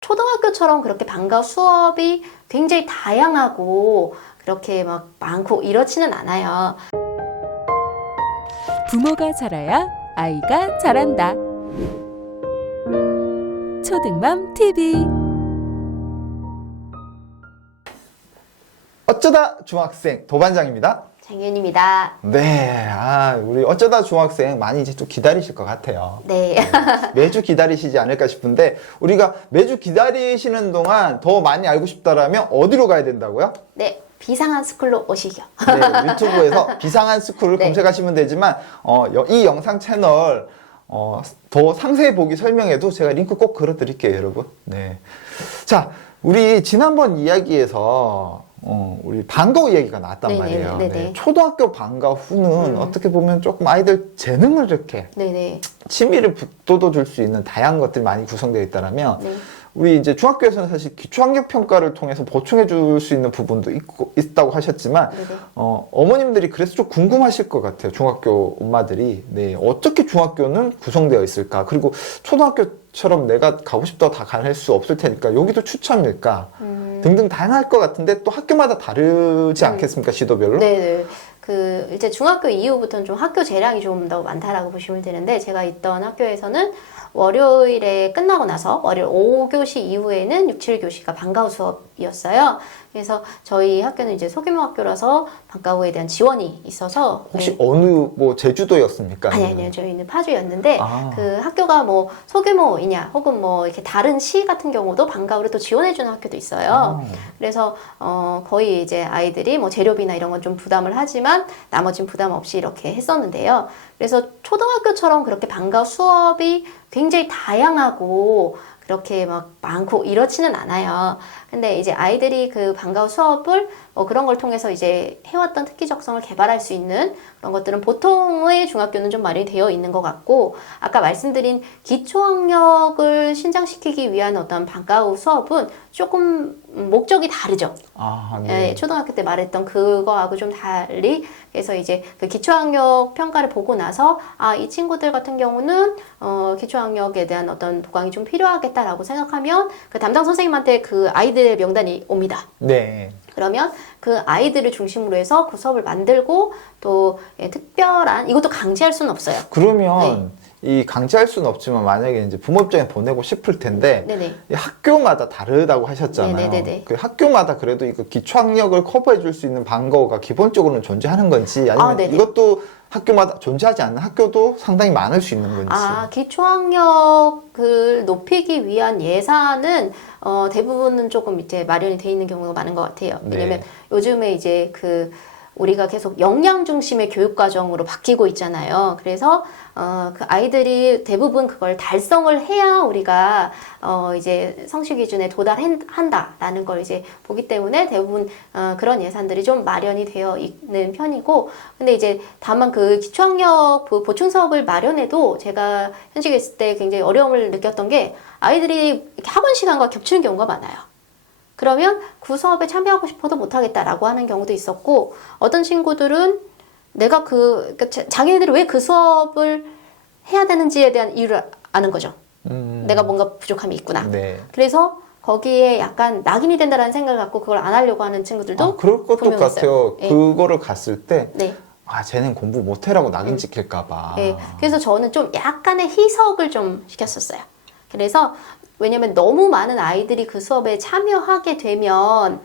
초등학교처럼 그렇게 방과후 수업이 굉장히 다양하고 그렇게 막 많고 이렇지는 않아요. 부모가 잘해야 아이가 잘한다. 초등맘 TV. 어쩌다 중학생 도반장입니다. 장윤입니다. 네, 우리 어쩌다 중학생 많이 이제 또 기다리실 것 같아요. 네. 매주 기다리시지 않을까 싶은데, 우리가 매주 기다리시는 동안 더 많이 알고 싶다라면 어디로 가야 된다고요? 네. 비상한 스쿨로 오시죠. 네, 유튜브에서 비상한 스쿨을 네. 검색하시면 되지만, 이 영상 채널, 더 상세히 보기 설명에도 제가 링크 꼭 걸어드릴게요, 여러분. 네. 자, 우리 지난번 이야기에서 우리 방과후 얘기가 나왔단 말이에요. 네. 초등학교 방과후는 어떻게 보면 조금 아이들 재능을 이렇게 네네. 취미를 북돋워 줄 수 있는 다양한 것들이 많이 구성되어 있다면 네. 우리 이제 중학교에서는 사실 기초학력 평가를 통해서 보충해 줄 수 있는 부분도 있다고 하셨지만 네네. 어머님들이 그래서 좀 궁금하실 것 같아요. 중학교 엄마들이 네, 어떻게 중학교는 구성되어 있을까? 그리고 초등학교처럼 내가 가고 싶다고 다 갈 수 없을 테니까 여기도 추첨일까? 등등 다양할 것 같은데 또 학교마다 다르지 않겠습니까? 시도별로? 네네. 이제 중학교 이후부터는 좀 학교 재량이 좀 더 많다라고 보시면 되는데, 제가 있던 학교에서는 월요일에 끝나고 나서 월요일 5교시 이후에는 6, 7교시가 방과후 수업이었어요. 그래서 저희 학교는 이제 소규모 학교라서 방과후에 대한 지원이 있어서. 혹시 네. 어느 제주도였습니까? 아니요. 저희는 파주였는데, 아. 그 학교가 뭐 소규모이냐 혹은 뭐 이렇게 다른 시 같은 경우도 방과후를 또 지원해주는 학교도 있어요. 그래서 거의 이제 아이들이 뭐 재료비나 이런 건 좀 부담을 하지만 나머지는 부담 없이 이렇게 했었는데요. 그래서 초등학교처럼 그렇게 방과후 수업이 굉장히 다양하고 그렇게 막 많고 이렇지는 않아요. 근데 이제 아이들이 그 방과후 수업을 그런 걸 통해서 이제 해왔던 특기적성을 개발할 수 있는 그런 것들은 보통의 중학교는 좀 마련이 되어 있는 것 같고, 아까 말씀드린 기초학력을 신장시키기 위한 어떤 방과후 수업은 조금 목적이 다르죠. 네. 초등학교 때 말했던 그거하고 좀 달리, 그래서 이제 그 기초학력 평가를 보고 나서 이 친구들 같은 경우는 기초학력에 대한 어떤 보강이 좀 필요하겠다라고 생각하면 그 담당 선생님한테 그 아이들의 명단이 옵니다. 네. 그러면 그 아이들을 중심으로 해서 그 수업을 만들고 또 특별한, 이것도 강제할 수는 없어요. 그러면 이 강제할 수는 없지만 만약에 이제 부모 입장에 보내고 싶을 텐데 네네. 이 학교마다 다르다고 하셨잖아요. 네네네네. 그 학교마다 그래도 이거 기초학력을 커버해 줄 수 있는 방과후가 기본적으로는 존재하는 건지, 아니면 네네. 이것도 학교마다 존재하지 않는 학교도 상당히 많을 수 있는 건지. 기초학력을 높이기 위한 예산은 대부분은 조금 이제 마련이 돼 있는 경우가 많은 것 같아요. 왜냐면 요즘에 이제 우리가 계속 역량 중심의 교육 과정으로 바뀌고 있잖아요. 그래서 그 아이들이 대부분 그걸 달성을 해야 우리가 이제 성취 기준에 도달한다라는 걸 이제 보기 때문에 대부분 그런 예산들이 좀 마련이 되어 있는 편이고, 근데 이제 다만 그 기초학력 보충 사업을 마련해도 제가 현직에 있을 때 굉장히 어려움을 느꼈던 게, 아이들이 이렇게 학원 시간과 겹치는 경우가 많아요. 그러면 그 수업에 참여하고 싶어도 못하겠다라고 하는 경우도 있었고, 어떤 친구들은 내가 그러니까 자기네들이 왜 그 수업을 해야 되는지에 대한 이유를 아는 거죠. 내가 뭔가 부족함이 있구나. 네. 그래서 거기에 약간 낙인이 된다라는 생각을 갖고 그걸 안 하려고 하는 친구들도 그럴 것도 분명히 같아요. 있어요. 그거를 갔을 때 네. 쟤는 공부 못해라고 낙인 찍힐까봐. 네. 그래서 저는 좀 약간의 희석을 좀 시켰었어요. 그래서 왜냐면 너무 많은 아이들이 그 수업에 참여하게 되면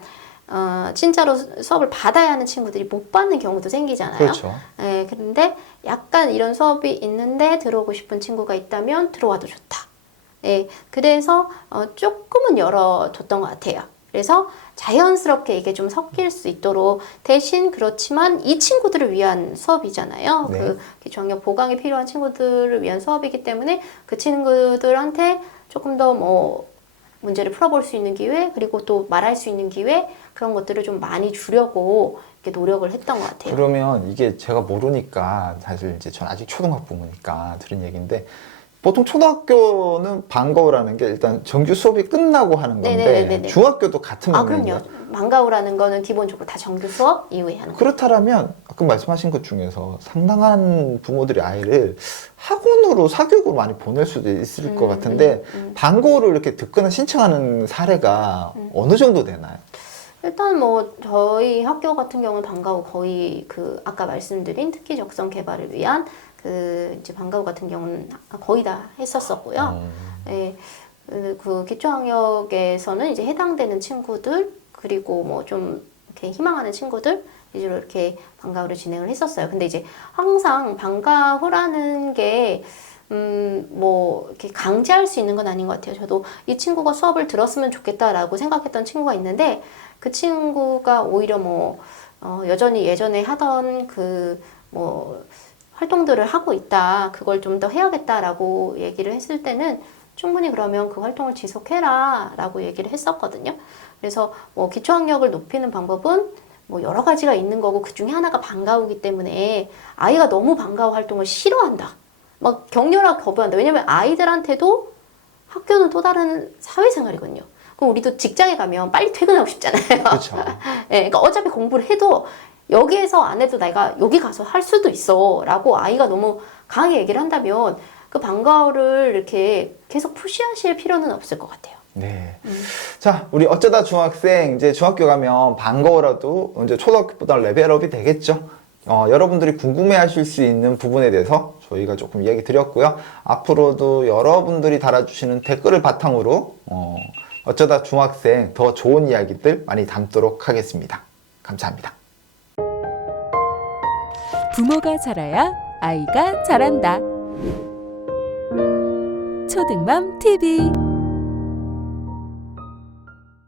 진짜로 수업을 받아야 하는 친구들이 못 받는 경우도 생기잖아요. 그렇죠. 네, 그런데 약간 이런 수업이 있는데 들어오고 싶은 친구가 있다면 들어와도 좋다. 네, 그래서 조금은 열어뒀던 것 같아요. 그래서 자연스럽게 이게 좀 섞일 수 있도록, 대신 그렇지만 이 친구들을 위한 수업이잖아요. 네. 그 기초학력 보강이 필요한 친구들을 위한 수업이기 때문에 그 친구들한테 조금 더 문제를 풀어볼 수 있는 기회, 그리고 또 말할 수 있는 기회, 그런 것들을 좀 많이 주려고 이렇게 노력을 했던 것 같아요. 그러면 이게 제가 모르니까, 사실 이제 전 아직 초등학부모니까 들은 얘기인데, 보통 초등학교는 방과후라는 게 일단 정규 수업이 끝나고 하는 건데, 네네네네. 중학교도 같은 그럼요. 맥락인가요? 방과후라는 거는 기본적으로 다 정규 수업 이후에 하는 거예요. 그렇다면 아까 말씀하신 것 중에서 상당한 부모들이 아이를 학원으로 사교육으로 많이 보낼 수도 있을 것 같은데 방과후를 이렇게 듣거나 신청하는 사례가 어느 정도 되나요? 일단 뭐 저희 학교 같은 경우는 방과후 거의 그 아까 말씀드린 특기 적성 개발을 위한 그 이제 방과후 같은 경우는 거의 다 했었었고요. 예, 그 기초학력에서는 이제 해당되는 친구들 그리고 뭐 좀 이렇게 희망하는 친구들 위주로 이렇게 방과후를 진행을 했었어요. 근데 이제 항상 방과후라는 게 뭐 이렇게 강제할 수 있는 건 아닌 것 같아요. 저도 이 친구가 수업을 들었으면 좋겠다라고 생각했던 친구가 있는데 그 친구가 오히려 뭐 여전히 예전에 하던 그 뭐 활동들을 하고 있다. 그걸 좀 더 해야겠다라고 얘기를 했을 때는 충분히 그러면 그 활동을 지속해라 라고 얘기를 했었거든요. 그래서 뭐 기초학력을 높이는 방법은 뭐 여러 가지가 있는 거고 그 중에 하나가 방과후이기 때문에 아이가 너무 방과후 활동을 싫어한다. 막 격렬하게 거부한다. 왜냐면 아이들한테도 학교는 또 다른 사회생활이거든요. 그럼 우리도 직장에 가면 빨리 퇴근하고 싶잖아요. 그렇죠. 네, 그러니까 어차피 공부를 해도 여기에서 안 해도 내가 여기 가서 할 수도 있어 라고 아이가 너무 강하게 얘기를 한다면 그 방과후를 이렇게 계속 푸시하실 필요는 없을 것 같아요. 네. 자, 우리 어쩌다 중학생, 이제 중학교 가면 방과후라도 이제 초등학교보다 레벨업이 되겠죠. 여러분들이 궁금해 하실 수 있는 부분에 대해서 저희가 조금 이야기 드렸고요. 앞으로도 여러분들이 달아주시는 댓글을 바탕으로, 어쩌다 중학생 더 좋은 이야기들 많이 담도록 하겠습니다. 감사합니다. 부모가 자라야 아이가 자란다. 초등맘 TV